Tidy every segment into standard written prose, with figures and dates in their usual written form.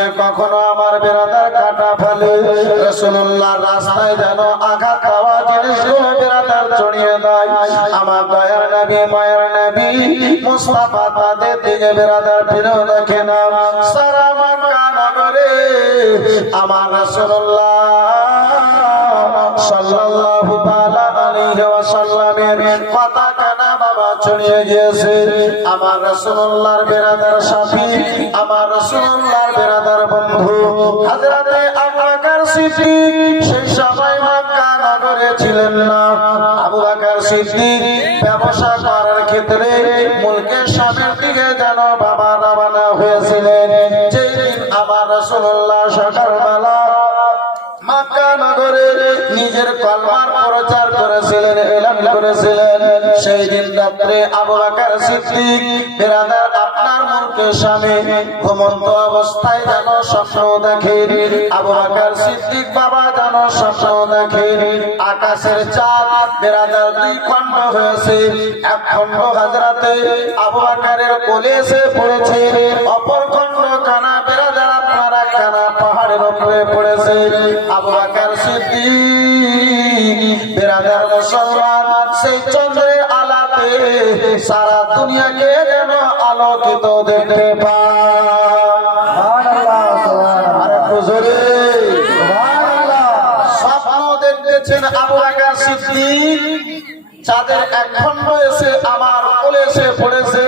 দুনিয়াতে কখনো আমার বেরাদার কাটা ফেলে রাসূলুল্লাহ রাস্তায় যেন আঘাত খাওয়া জিনিসগুলো বেরাদার ছড়িয়ে দেয় আমার দয়ার নবী মায়ের নবী মুস্তাফা তাদের দিকে বেরাদার ফিরেও দেখে না সারা মক্কা নগরে আমার রাসূলুল্লাহ সাল্লাল্লাহু তাআলা আলাইহি ওয়াসাল্লামের কথা কানা বাবা ছড়িয়ে গিয়েছে আমার রাসূলুল্লাহর বেরাদার সাথী আমার রাসূলুল্লাহর বেরাদার বন্ধু হযরতে আবু বকর সিদ্দিক সেই সময় মক্কা নগরে ছিলেন না আবু বকর সিদ্দিক ব্যবসা করার ক্ষেত্রে মুলকের সামনের দিকে যেন বাবা রওনা হয়েছিলেন যেই দিন আমার রাসূলুল্লাহ সকালবেলা মক্কা নগরে নিজের কলমার প্রচার করেছিলেন এলান করেছিলেন সেই দিন রাতে আবু বকর সিদ্দিক বেরাদার আপনার মুলকের সামনে ঘুমন্ত অবস্থায় যেন স্বপ্ন দেখেন আবু বকর সিদ্দিক বাবা যেন স্বপ্ন দেখেন আকাশের চাঁদ বেরাদার দুই খণ্ড হয়েছে এক খণ্ড হযরতে আবু বকরের কোলে এসে পড়েছে অপর খণ্ড কানা বেরাদার আপনারা কানা পাহাড়ের উপরে পড়েছে আবু বকর সিদ্দিক বেরাদার মুসলমান সেই চন্দ্রের আলোতে সারা দুনিয়াকে যেন আলোকিত দেখতে পায় সুবহানাল্লাহ সুবহানাল্লাহ আরে হুজুরে সুবহানাল্লাহ স্বপ্ন দেখতেছেন আবু বকর সিদ্দিক চাঁদের এক খণ্ড এসে আমার কোলে এসে পড়েছে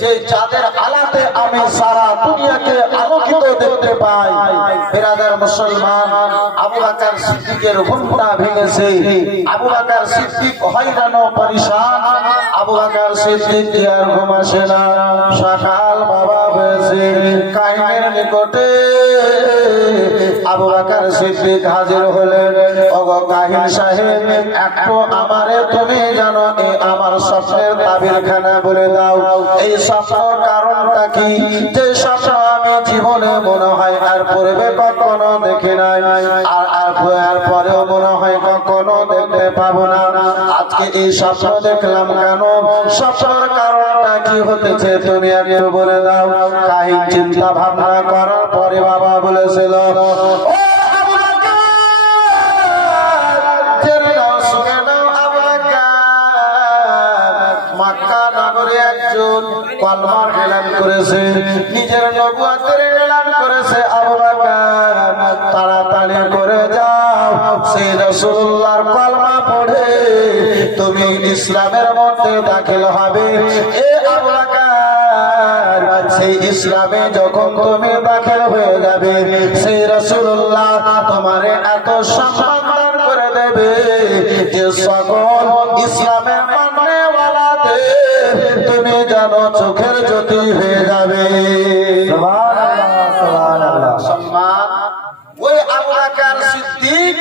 যে চাঁদের আলোতে আমি সারা দুনিয়াকে আলোকিত দেখতে পাই বেরাদার মুসলমান আবু বকর সিদ্দিকের ঘুমটা ভেঙেছে আবু বকর সিদ্দিক হয়রান ও পরেশান আবু বকর সিদ্দিক আর ঘুম আসে না সকাল বাবা হয়েছে কাহিনীর নিকটে আবু বকর সিদ্দিক হাজির হলেন ওগো কাহিন সাহেব একটু আমারে তুমি জানো এই আমার স্বপ্নের তাবিরখানা বলে দাও এই স্বপ্নের কারণটা কি যে স্বপ্ন আমি জীবনে মনে হয় আর পূর্বে কখনো দেখি নাই আর পরেও মনে হয় কখনো দেখতে পাবো না আজকে এই স্বপ্ন দেখলাম কেন স্বপ্নের কারণটা কি হতেছে তুমি একটু বলে দাও কাহিন চিন্তা ভাবনা করার পরে বাবা বলেছিল কলমার এলান করেছে নিজের নবুয়তের এলান করেছে আবু বকর তাড়াতাড়ি করে যাও সেই রাসূলুল্লাহর কলমা পড়ে তুমি ইসলামের মধ্যে দাখিল হবে এ আবু বকর সেই ইসলামে যখন তুমি দাখিল হয়ে যাবে সেই রাসূলুল্লাহ তোমারে এত সম্মান দান করে দেবে যে সকল ইসলামের মাননেওয়ালাদের তুমি জানো চোখের জ্যোতি হয়ে যাবে সুবহানাল্লাহ সুবহানাল্লাহ সম্মান ওই আবু বকর সিদ্দিক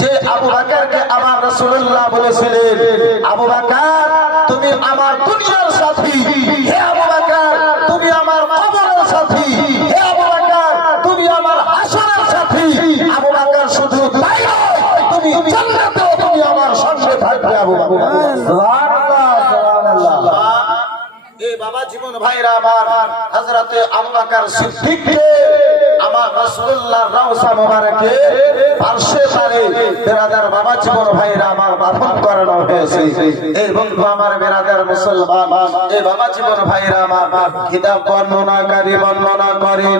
যে আবু বকরকে আমার রাসূলুল্লাহ বলেছিলেন আবু বকর তুমি আমার দুনিয়ার সাথী হে আবু বকর তুমি আমার কবরের সাথী হে আবু বকর তুমি আমার হাসরের সাথী আবু বকর শুধু তাই নয় তুমি জান্নাতেও তুমি আমার সঙ্গে থাকবে আবু বকর সুবহানাল্লাহ সুবহানাল্লাহ বাবা জীবন ভাইরা আমার হযরতে আবু বকর সিদ্দিককে আমার রাসূলুল্লাহর রওজা মোবারকে পার্শ্বে পারে বেরাদার বাবা জীবন ভাইরা আমার দাফন করানো হয়েছে এই বন্ধু আমার বেরাদার মুসলমান এই বাবা জীবন ভাইরা আমার কিতাব বর্ণনা করে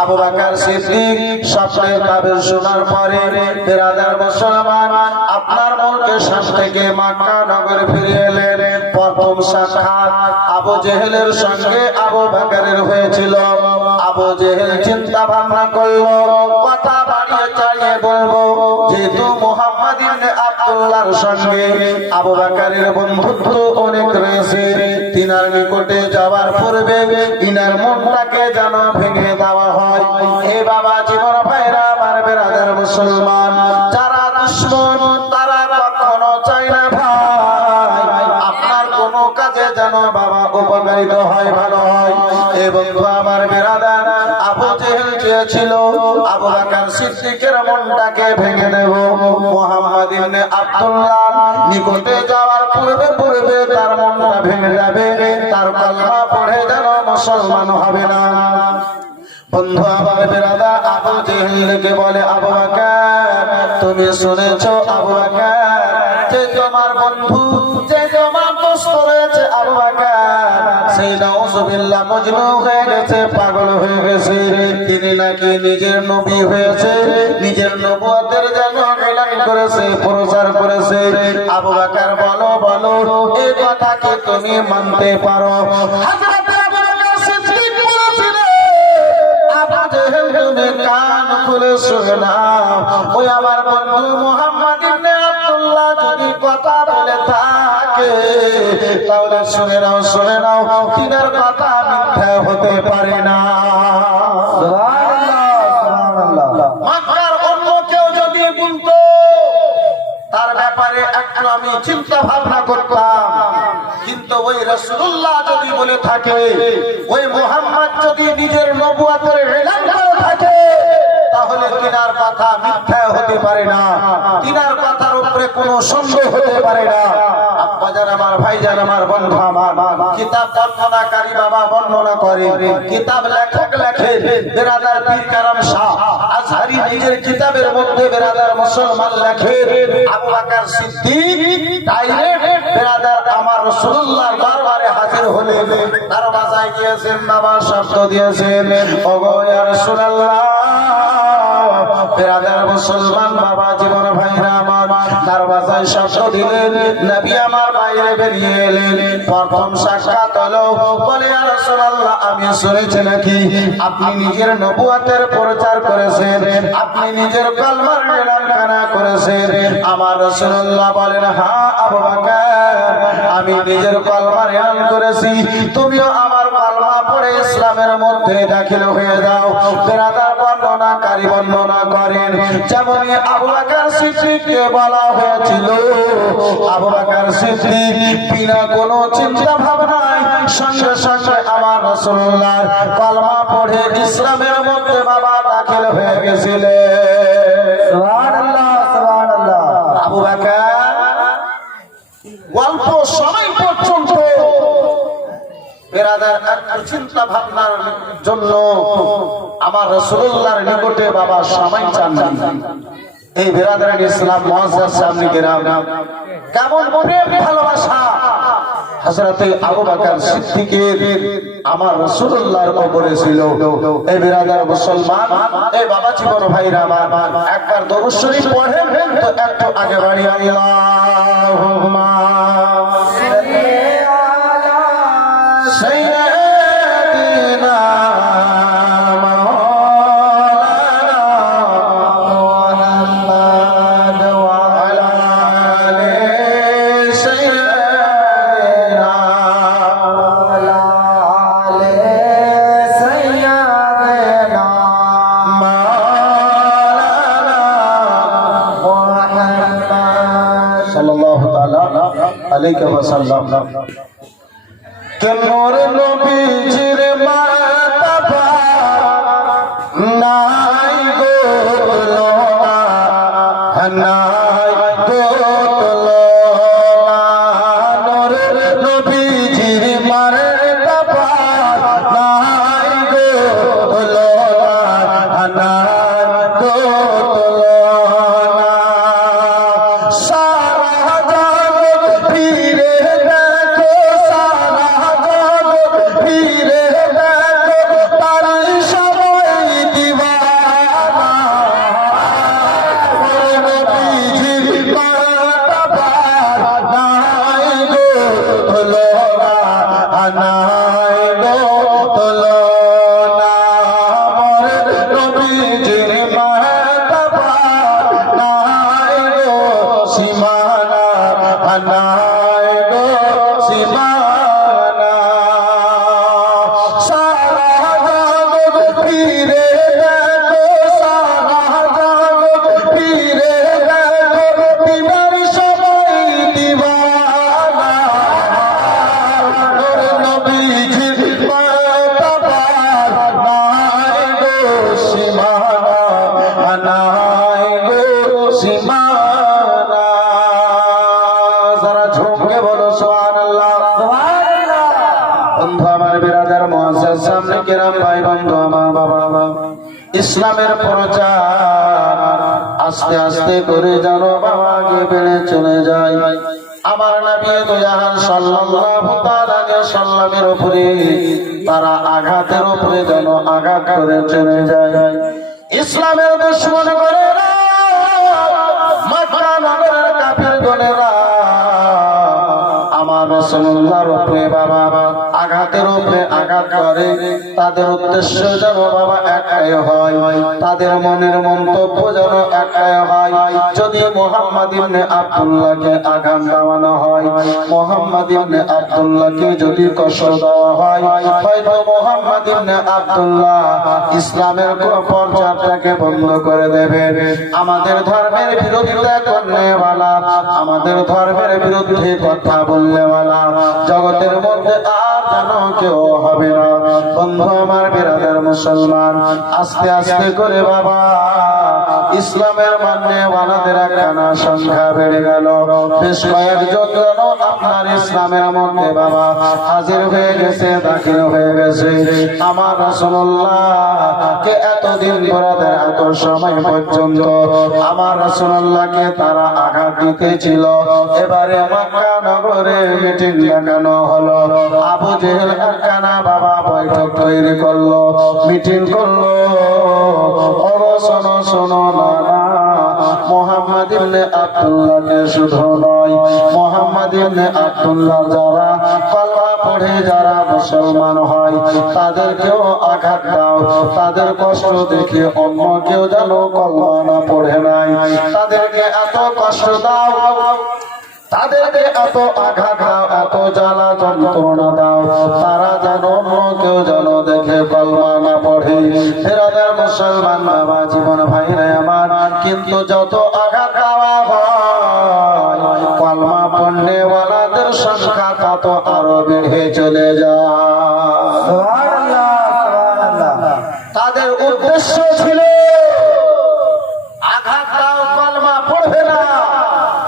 আবু বকর সিদ্দিক স্বপ্নের তাবির শোনার পরে বেরাদার মুসলমান আপনার মুলকের শাম থেকে মক্কা নগরে ফিরে এলেন প্রথম সাক্ষাৎ আবু জেহেলের সঙ্গে আবু বকরের হয়েছিল আবু জেহেল চিন্তা ভাবনা করলো কথা বাড়িয়ে চালিয়ে বলবো যেহেতু মুহাম্মদ ইবনে আব্দুল্লাহর সঙ্গে আবু বকরের বন্ধুত্ব অনেক রয়েছে তিনার নিকটে যাওয়ার পূর্বে ইনার মনটাকে যেন ভেঙে দেওয়া হয় হে বাবা জীবন ভাইরা আমার বেরাদার মুসলমান যারা দুশমন তারা কখনো চায় না ভাই আপনার কোনো কাজে যেন বাবা উপকারিত হয় ভালো হয় এবং আমার বেরাদার আবু জেহেল চেয়েছিল আবু বকর সিদ্দিকের মনটাকে ভেঙে দেব মুহাম্মদ ইবনে আব্দুল্লাহ নিকটে যাওয়ার পূর্বে তার মনটা ভেঙে যাবে তার কলমা পড়ে যেন মুসলমান হবে না বন্ধু আমার বেরাদা আবু জেহেলকে বলে, আবু বকর তুমি শুনেছো আবু বকর, যে তোমার বন্ধু, যে তোমার দোস্ত রয়েছে আবু বকর, সেই নাউজুবিল্লাহ মজনু হয়ে গেছে, পাগল হয়ে গেছে, তিনি নাকি নিজের নবী হয়েছে, নিজের নবুয়তের জন্য এলান করেছে, প্রচার করেছে। আবু বকর বলো বলো এই কথাকে তুমি মানতে পারো? হযরত আবু বকর সিদ্দিক বলেছিলেন, আবু জেহেল তুমি কান খুলে শুনে নাও, ওই আমার বন্ধু মুহাম্মদ ইবনে আব্দুল্লাহ যদি কথা বলে থাকে তাহলে শুনে নাও, শুনে নাও, তিনার কথা মিথ্যা হতে পারে না। সুবহানাল্লাহ, সুবহানাল্লাহ। মক্কার অন্য কেউ যদি বলতো তার ব্যাপারে একটু আমি চিন্তা ভাবনা করতাম, কিন্তু ওই রাসূলুল্লাহ যদি বলে থাকে, ওই মুহাম্মদ যদি নিজের নবুয়তের এলান করে থাকে, তাহলে তিনার কথা মিথ্যা হতে পারে না, তিনার কথার উপরে কোনো সন্দেহ হতে পারে না। আব্বাজান আমার, ভাইজান আমার, বন্ধু আমার, কিতাব বর্ণনাকারী বাবা বর্ণনা করে, কিতাব লেখক লেখে, বেরাদার পীর কারাম শাহ আজহারি নিজের কিতাবের মধ্যে বেরাদার মুসলমান লেখে, আবু বকর সিদ্দিক ডাইরেক্ট বেরাদার আমার রাসূলুল্লাহর দরবারে হাজির হলেন, দরওয়াজায় গিয়েছেন, বাবা শব্দ দিয়েছেন, ওগো ইয়া রাসূলুল্লাহ, বেরাদার মুসলমান বাবা জীবন ভাইরা আমার দরওয়াজায় শব্দ দিলেন, নবী আমার বাইরে বেরিয়ে এলেন, প্রথম সাক্ষাৎ হলো, বলে ইয়া রাসূলুল্লাহ আমি শুনেছি নাকি আপনি নিজের নবুয়তের প্রচার করেছেন, আপনি নিজের কলমার এলান করেছেন। আমার রাসূলুল্লাহ বলেন, হ্যাঁ আবু বকর আমি নিজের কলমার এলান করেছি, তুমিও আমার কলমা পড়ে ইসলামের মধ্যে দাখিল হয়ে যাও। বেরাদার বর্ণনাকারী বর্ণনা করেন, যেমন আবু বকর সিদ্দিককে বলা হয়েছিল, আবু বকর সিদ্দিক বিনা কোনো চিন্তা ভাবনায় সঙ্গে সঙ্গে আমার রাসূলুল্লাহর কলমা পড়ে ইসলামের মধ্যে বাবা দাখিল হয়ে গেছিলেন। সুবহানাল্লাহ, সুবহানাল্লাহ। আবু বকর অল্প সময় পর্যন্ত বেরাদার একটু চিন্তা ভাবনার জন্য আমার রাসূলুল্লাহর নিকটে বাবা সময় চান। এই বেরাদার ইসলাম মুআজ্জাজ সামনে গ্রাম কেমন প্রেম ভালোবাসা হযরতে আবু বকর সিদ্দিকের আমার রাসূলুল্লাহর কবরে ছিল। এই বেরাদার মুসলমান, এই বাবা জীবন ভাইরা আমার, একবার দরুদ শরীফ পড়েন তো একটু আগে বাড়ি, আল্লাহুম্মা সাল্লি আলা সাইয়্যিদিনা আলাইহি ওয়াসাল্লাম কে নূর নবীজির মাতাবা নাই গো লোনা, নাই গো লোনা, নূর নবীজির মাতাবা নাই গো লোনা, নাই গো লোনা। বন্ধু আমার, বিরাদার মুআজ্জাজ সামনে কিরাম ভাই বন্ধু আমার, বাবা ইসলামের প্রচার আস্তে আস্তে করে যেন বাবা আগে বেড়ে চলে যায়। আমার নবী দয়াহান সাল্লাল্লাহু তাআলা আলাইহি সাল্লামের উপরে তারা আঘাতের উপরে যেন আঘাত করে চলে যায়। ইসলামের দুশমন গণেরা, মক্কা নগরের কাফির গণেরা আমার রাসূলুল্লাহর উপরে বাবা আঘাতের উপরে আঘাত করে। তাদের উদ্দেশ্য যেন বাবা একটাই হয়, তাদের মনের মন্তব্য যেন একটাই হয়, যদি মুহাম্মদ ইবনে আব্দুল্লাহকে আঘাত দেওয়ানো হয়, মুহাম্মদ ইবনে আব্দুল্লাহকে যদি কষ্ট দেওয়া হয়, হয়তো মুহাম্মদ ইবনে আব্দুল্লাহ ইসলামের প্রচারটাকে বন্ধ করে দেবে। আমাদের ধর্মের বিরোধিতা করনেওয়ালা, আমাদের ধর্মের বিরুদ্ধে কথা বলনেওয়ালা জগতের মধ্যে আর যেন কেউ হবে না। বন্ধু আমার বিরাদার মুসলমান, আস্তে আস্তে করে বাবা ইসলামের মাননেওয়ালাদের একখানা সংখ্যা বেড়ে গেল। বেশ কয়েকজন যেন আপনার ইসলামের মধ্যে বাবা হাজির হয়ে গেছে, দাখিল হয়ে গেছে। আমার রাসূলুল্লাহকে এতদিন ধরে এত সময় পর্যন্ত আমার রাসূলুল্লাহকে তারা আঘাত দিতেছিল। এবারে মক্কা নগরে মিটিং ডাকানো হলো। আবু জেহেল একখানা বাবা বৈঠক তৈরি করলো, মিটিং করলো। শোনো শোনো না, মুহাম্মদ ইবনে আব্দুল্লাহকে শুধু নয়, মুহাম্মদ ইবনে আব্দুল্লাহ যারা কলমা পড়ে যারা মুসলমান হয় তাদেরকেও আঘাত দাও। তাদের কষ্ট দেখে অন্য কেউ যেন কলমা না পড়ে নাই, তাদেরকে এত কষ্ট দাও, তাদেরকে এত আঘাত দাও, এত জ্বালা যন্ত্রণা দাও, তারা যেন অন্য কেউ যেন দেখে কলমা না পড়ে। বিরাদার মুসলমান বাবা জীবন ভাইরা আমার, কিন্তু যত আঘাত দেওয়া হয় কলমা পড়নেওয়ালাদের সংখ্যা তত আরো বেড়ে চলে যায়। তাদের উদ্দেশ্য ছিল আঘাত দাও, কলমা পড়বে না,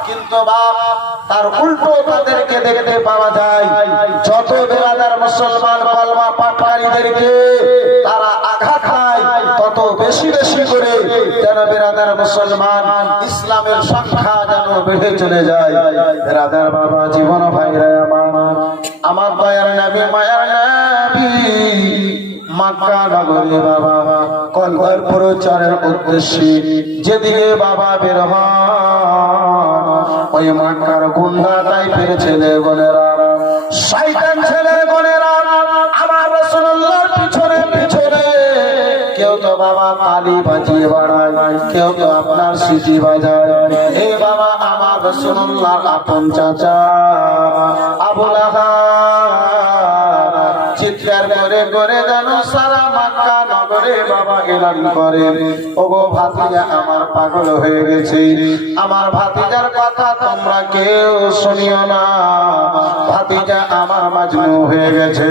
কিন্তু বাপ তার উল্টো তাদেরকে দেখতে পাওয়া যায় যত বেরাদার মুসলমান কলমা পাঠকারীদেরকে তারা আঘাত খায় তত বেশি বেশি করে যেন বেরাদার মুসলমান ইসলামের সংখ্যা যেন বেড়ে চলে যায়। বেরাদার বাবা জীবন ভাইরা আমার দয়ার নবী মায়ার নবী মক্কা নগরে বাবা কলমার প্রচারের উদ্দেশ্যে যেদিকে বাবা বের হন, ওই মক্কার গুন্ডা টাইপের ছেলেগুলোরা, শয়তান ছেলেগুলোরা আমার রাসূলুল্লাহর পিছনে পিছনে কেউ তো বাবা তালি বাজিয়ে বেড়ায়, কেউ তো আপনার সিটি বাজায়। এই বাবা আমার রাসূলুল্লাহর আপন চাচা আবু লাহাব চিৎকার করে করে যেন সারা মক্কা নগরে বাবা এলান করে, ওগো ভাতিজা আমার পাগল হয়ে গেছে, আমার ভাতিজার কথা তোমরা কেউ শুনিও না, ভাতিজা আমার মাজনু হয়ে গেছে,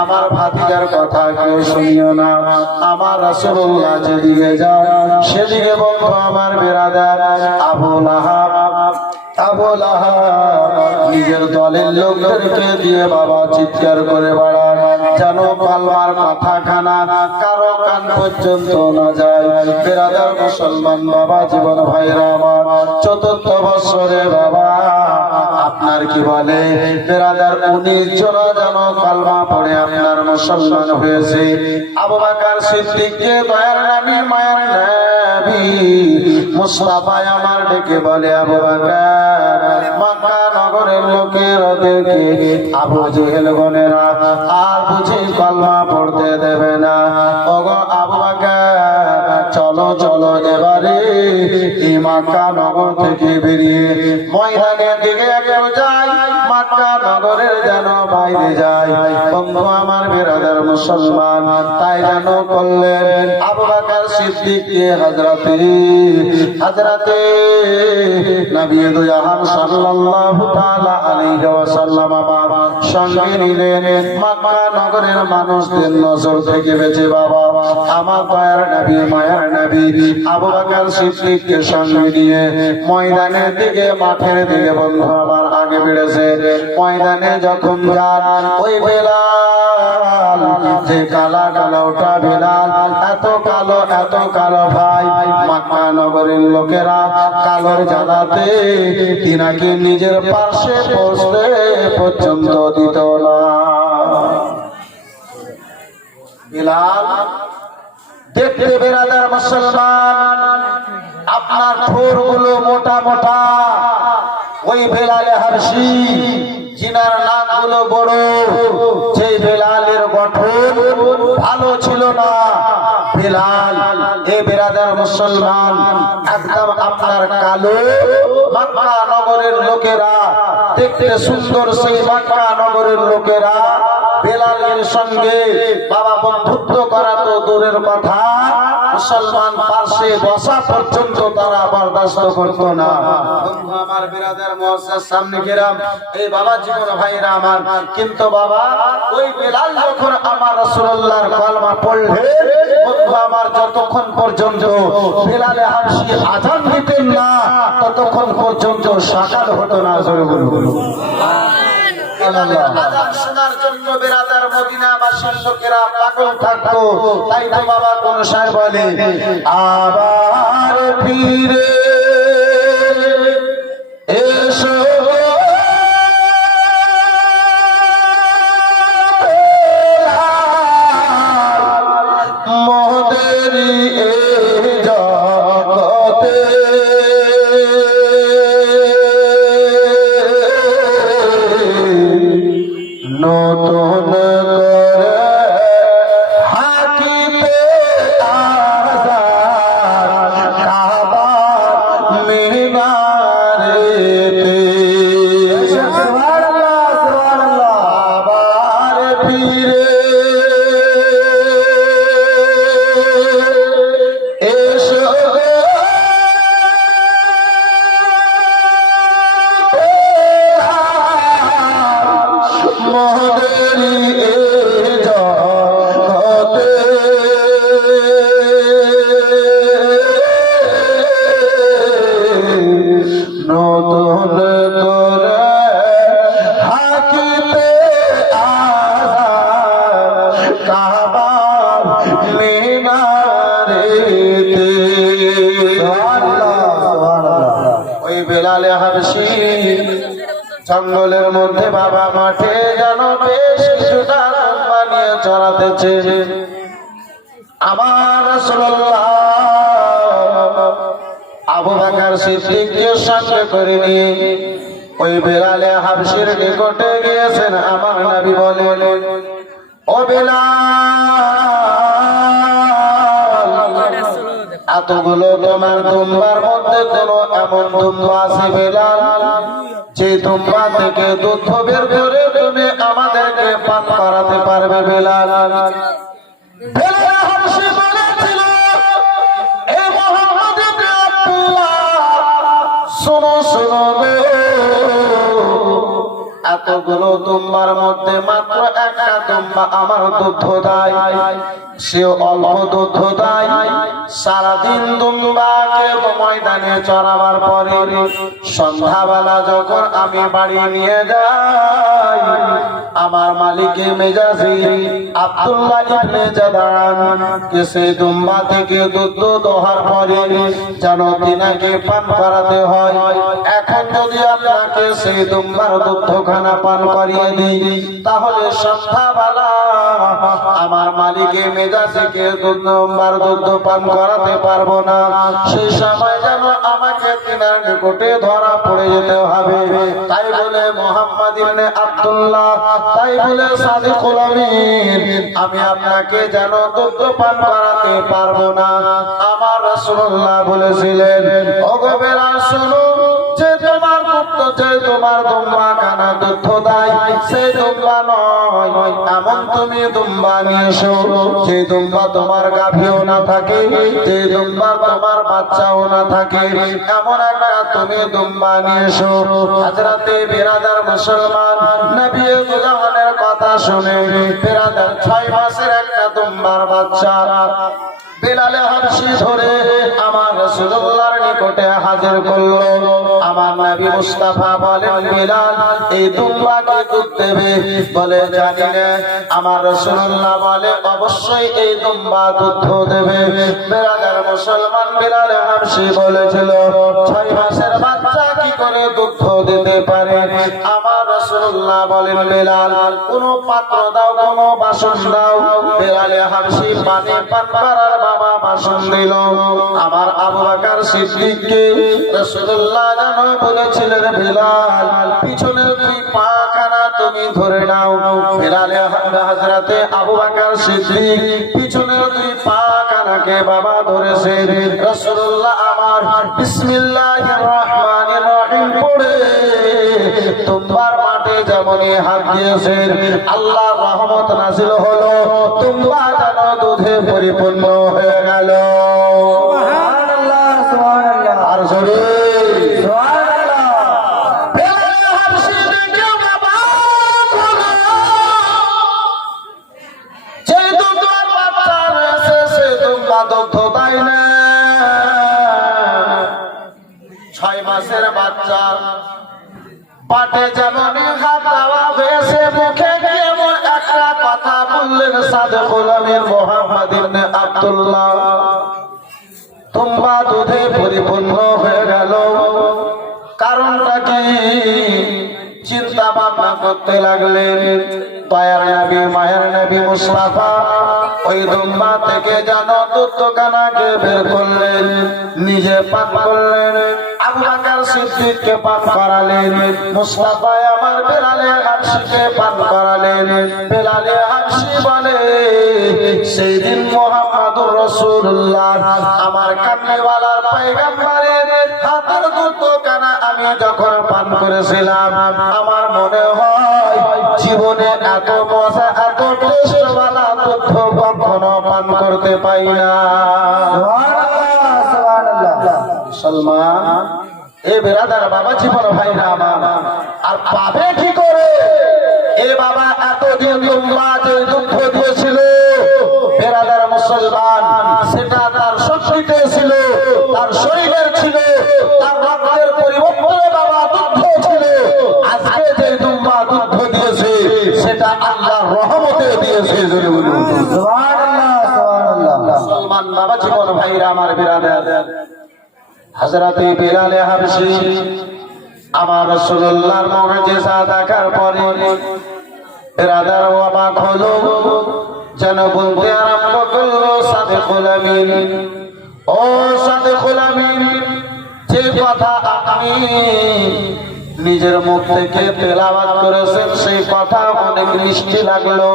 আমার ভাতিজার কথা কেউ শুনিও না। আমার রাসূলুল্লাহ যেদিকে যায় সেদিকে বন্ধু আমার বিরাদার আবু লাহাব নিজের দলের লোকদেরকে দিয়ে বাবা চিৎকার করে বেড়ান যেন কলমার কথাখানা কারো কান পর্যন্ত না যায়। বিরাদার মুসলমান বাবা জীবন ভাইরা আমার, চতুর্থ বছরে বাবা আপনার কি বলে বিরাদার 19 জন যেন কলমা পড়ে আপনার মুসলমান হয়েছে। আবু বকর সিদ্দিককে দয়ার নবী মায়ার নবী মুস্তাফা আমার ডেকে বলে, আবু বকর মক্কা নগরের লোকের ওদেরকে আবু জেহেল গণেরা আর বুঝি কলমা পড়তে দেবে না। ওগো আবু বকর চলো চলো এবারে এই মক্কা নগর থেকে বেরিয়ে ময়দানের দিকে একটু যাই, মক্কা নগরের যেন বাইরে যায়। বন্ধু আমার বিরাদার মুসলমান তাই যেন করলেন। আবু বকর সিদ্দিককে হযরতে নবী দুজাহান সাল্লাল্লাহু তাআলা আলাইহি ওয়াসাল্লাম আমার সঙ্গে নিলেন। মক্কা নগরের মানুষদের নজর থেকে বেঁচে বাবা আমার দয়ার নবী মায়ার নবী আবু বকর সিদ্দিককে সঙ্গে নিয়ে ময়দানের দিকে মাঠের দিকে বন্ধু আমার আগে বেড়েছে। ময়দানে যখন যান ওই বেলাল যে কালা কালো ওটা বেলাল এত কালো এত কালো ভাই, মক্কা নগরের লোকেরা কালোর জ্বালাতে তিনাকে নিজের পাশে বসতে পর্যন্ত দিত না। বিলাল দেখতে বেরাদার মুসলমান, আপনার ঠোরগুলো মোটা মোটা, ওই বেলালে হাবশি জিনার নাকগুলো বড়, যে বেলালের গঠন ভালো ছিল না। বেলাল এ বেরাদার মুসলমান একদম আপনার কালো। মক্কা নগরের লোকেরা দেখতে সুন্দর, সেই মক্কা নগরের লোকেরা বেলালের সঙ্গে বাবা বন্ধুত্ব করা তো দূরের কথা, মুসলমান পাশে বসা পর্যন্ত তারা বরদাস্ত করত না। বন্ধু আমার, বিরাদার মুআজ্জাজ সামনে গেলাম, এই বাবা জীবন ভাইরা আমার, কিন্তু বাবা ওই বেলাল যখন আমার রাসূলুল্লাহর কলমা পড়লে, বন্ধু আমার, যতক্ষণ পর্যন্ত বেলালে হাবশি আযান দিতেন না ততক্ষণ পর্যন্ত সকাল হতো না। জোরে বলুন আযান শোনার জন্য বেরাদার মদিনাবাসীর লোকেরা পাগল থাকতো। তাই তো বাবা কোন শায়ের বলে, আবার ফিরে এসো মোদেরি এ জগতে, নতুন করে হাকিতে আযান কাবার মিনারেতে। সুবহানাল্লাহ সুবহানাল্লাহ। আবার ফিরে এসো মোদেরি এ জগতে, নতুন করে হাকিতে আযান কাবার মিনারেতে। ওই বেলালে হাবশি জঙ্গলের মধ্যে বাবা মাঠে যেন বেশ কিছুটা দুম্বা নিয়ে চড়াতেছে। আমার রাসূলুল্লাহ আবু বকর সিদ্দিককে সঙ্গে করে নিয়ে ওই বেলালে হাবশির নিকটে গিয়েছেন। আমার নবী বলেন, ও বেলাল, এতগুলো তোমার দুম্বার মধ্যে কোন এমন দুম্বা আছে বেলাল, যে দুম্বা থেকে দুধ বের করে তুমি আমাদেরকে পান করাতে পারবে? বেলাল বেলাল হাবশি বলেছিল, এ মুহাম্মদ ইবনে আব্দুল্লাহ, শোনো শোনো গো, এতগুলো দুম্বার মধ্যে মাত্র একটা দুম্বা আমার দুধ দেয়, সেও অল্প দুধ দেয়। সারাদিন দুম্বাকে ময়দানে চড়াবার পরে সন্ধ্যাবেলা যখন আমি বাড়ি নিয়ে যাই, আমার মালিকের মেজাজি আব্দুল্লাহ ইবনে জাদান কে সেই দুম্বা থেকে দুধ দোহার পরে যেন তিনাকে পান করাতে হয়। এখন যদি আপনাকে সেই দুম্বার দুধখানা পান করিয়ে দিই, তাহলে সন্ধ্যাবেলা আমার মালিকের মেজাজিকে দুম্বার দুধ পান করাতে পারবো না। সেই সময় যেন আমাকে তিনার নিকটে ধরা পড়ে যেতে হবে। তাই বলে মুহাম্মদ ইবনে আব্দুল্লাহ, তাই বলে সাদিকুল আমিন, আমি আপনাকে যেন দুধ পান করাতে পারবো না। আমার রাসূলুল্লাহ বলেছিলেন, ওগো বেলাল শোনো, যে তোমার পুত্র, যে তোমার দুম্বা কানা দুধ দেয়, সেই দুম্বা নয়, এমন তুমি দুম্বা নিয়ে এসো যে দুম্বা তোমার গাভীও না থাকে, যে দুম্বা তোমার বাচ্চাও না থাকে, এমন একটা তুমি দুম্বা নিয়ে এসো। হযরতে বিরাদার মুসলমান, নবী গুলামের কথা শুনে বিরাদার 6 মাসের একটা দুম্বার বাচ্চা বেলালে হাবশি ধরে আমার রাসূলুল্লাহর নিকটে হাজির করলো। আমার নবী মুস্তাফা বলেন, বিলাল এই দুম্বাকে দুধ দেবে? বলে জানি না। আমার রাসূলুল্লাহ বলে, অবশ্যই এই দুম্বা দুধ দেবে। বেরাদার মুসলমান, বিলাল হাবশী বলেছিল, 6 মাসের বাচ্চা কি করে দুধ দিতে পারে? আমার রাসূলুল্লাহ বলেন, বিলাল কোনো পাত্র দাও, কোনো বাসন দাও। বিলাল হাবশী পানি পান করার বাবা বাসন দিল। আমার আবু বকর সিদ্দিককে রাসূলুল্লাহ জানো বলেছিলেন, বিলাল পিছনের 2 পা খানা তুমি ধরে নাও। বিলাল হযরতে আবু বকর সিদ্দিক পিছনের 2 পা খানাকে বাবা ধরেছে। রাসূলুল্লাহ আমার বিসমিল্লাহির রহমানির রহিম পড়ে তোমার মাঠে যেমনই হাত দিয়েছেন, আল্লাহর রহমত নাযিল হলো, তোমরা যেন দুধে পরিপূর্ণ হয়ে গেল। সুবহানাল্লাহ, সুবহানাল্লাহ, আর জোরে সুবহানাল্লাহ। যে দুধের বাচ্চা রয়েছে সে তোমরা দুধ দেয় না। 6 মাসের বাচ্চা পাটে যেমনই হাত দেওয়া হয়েছে, মুখে কেমন একটা কথা বললেন, সাদেকুল আমির মুহাম্মদ ইবনে আব্দুল্লাহ, তোমরা দুধে পরিপূর্ণ হয়ে গেল। কারণটা কি? চিন্তা ভাবনা করতে লাগলেন। দয়ার নবী, মায়ের নবী মুস্তাফা ওই দুম্বা থেকে যেন দুধখানাকে বের করলেন, নিজে পান করলেন, আবু বকর সিদ্দিককে পান করালেন, মুস্তাফা আমার বিলাল হাবশীকে পান করালেন। বিলাল হাবশী বলে, সেই দিন মুহাম্মদুর রাসূলুল্লাহ আমার কামলিওয়ালার পয়গম্বরের হাতের দুধখানা আমি যখন পান করেছিলাম, আমার মনে হয় জীবনে এত মজা, এত টেস্টওয়ালা দুধ কখনো পান করতে পাই না। সুবহানাল্লাহ, সুবহানাল্লাহ। মুসলমান এ বেরাদার বাবা, জীবন ভাইরা আমার, আর পাবে কি করে? এ বাবা এতদিন তোমরা যে দুধ দিয়েছিল বেরাদার মুসলমান, সেটা তার শক্তিতে ছিল, তার শরীরের ছিল, তার রক্তের পরিবর্তনে বাবা দুধ ছিল। আজকে যে তোমরা দুধ দিয়েছে সেটা আল্লাহর রহমতে দিয়েছে। সুবহানাল্লাহ, সুবহানাল্লাহ। মুসলমান বাবা, জীবন ভাইরা আমার, বেরাদার হযরতে বিলাল হাবশী আমার রাসূলুল্লাহর মুজিজা দেখার পরে বেরাদার অবাক হলো, যেন বলতে আরম্ভ করলো, সাদেকুল আমিন, ও সাদেকুল আমিন, যে কথা আপনি নিজের মুখ থেকে তেলাওয়াত করেছেন সেই কথা অনেক মিষ্টি লাগলো।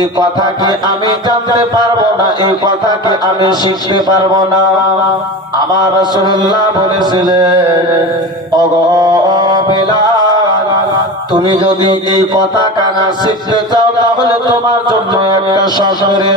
এই কথা কি আমি জানতে পারবো না? এই কথা কি আমি শিখতে পারবো না? আমার রাসূলুল্লাহ বলেছিলেন, ওগো বিলাল, তুমি যদি এই কথা কানা শিখতে চাও তাহলে তোমার জন্য একটা শর্ত রয়েছে।